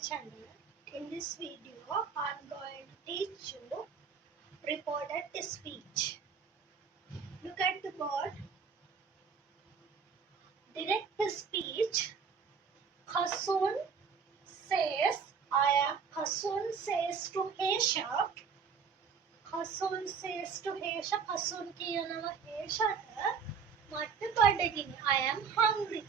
channel. In this video, I'm going to teach you reported speech. Look at the board. Direct speech. Hasun Hasun says to Hesha. Hasun says to Hesha. Hasun කියනවා Heshaට මට බඩගිනි. I am hungry.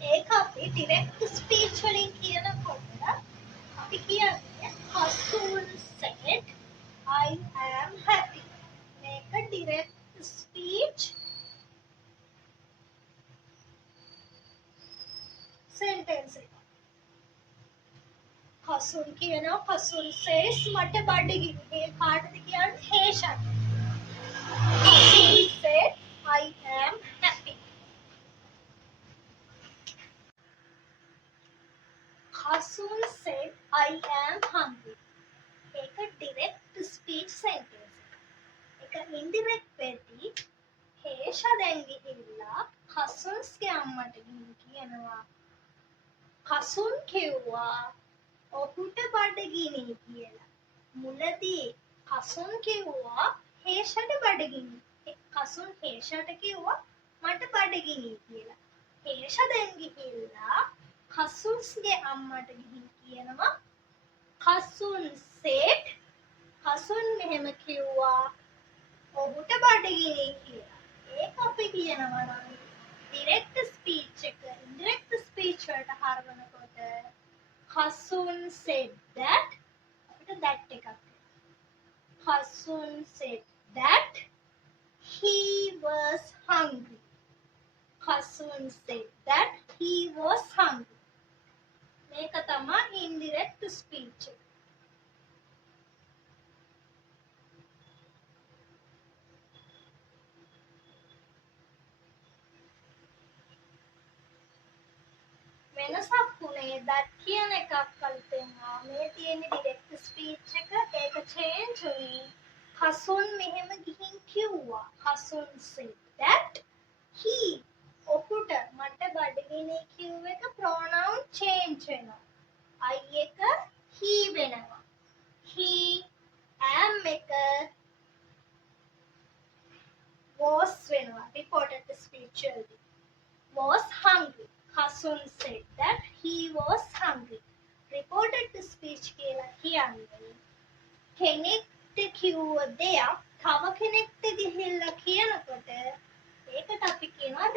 ඒක අපි direct speech වලින් කියනකොට අපි කියන්නේ Hasun said I am happy. Make a direct speech sentence. Hasun කියනවා Hasun says මට බඩගිනි. ඒ කාටද කියන්නේ? හේෂාට. Hasun said I am happy. Hasun said I am hungry. ඒක direct speech sentence. ඒක indirect වෙද්දී හේෂා දැන් ගිහිල්ලා Hasunස්ගේ අම්මට ගිහින් කියනවා Hasun කිව්වා ඔහුට බඩගිනි කියලා. මුලදී Hasun කිව්වා හේෂාට බඩගිනි. Hasun හේෂාට කිව්වා මට බඩගිනි කියලා. හේෂා දැන් ගිහිල්ලා Hasunස්ගේ අම්මට ගිහින් කියනවා Hasun said Hasun මෙහෙම කිව්වා ඔහුට බඩගිනි කියලා. ඒක අපි කියනවා නම් direct speech එක indirect speech වලට හරවනකොට Hasun said that අපිට that එකක් Hasun said that he was hungry. Hasun said that he was hungry. මේක තමයි indirect speech එක. වෙනසක් වුණේ that කියන එකක් කලින් මේ තියෙන direct speech එක ඒක change වුණේ Hasun මෙහෙම ගිහින් කිව්වා Hasun said that he ඔහුට මට බඩගිනි කිව්ව එක pronoun change වෙනවා I එක he වෙනවා he am එක was වෙනවා reported speech වලදී was hungry Hasun said that he was hungry. Reported speech කියලා කියන්නේ කෙනෙක්ට කිව්ව දෙයක් තව කෙනෙක්ට ගිහිල්ලා කියනකොට ඒකට අපි කියනවා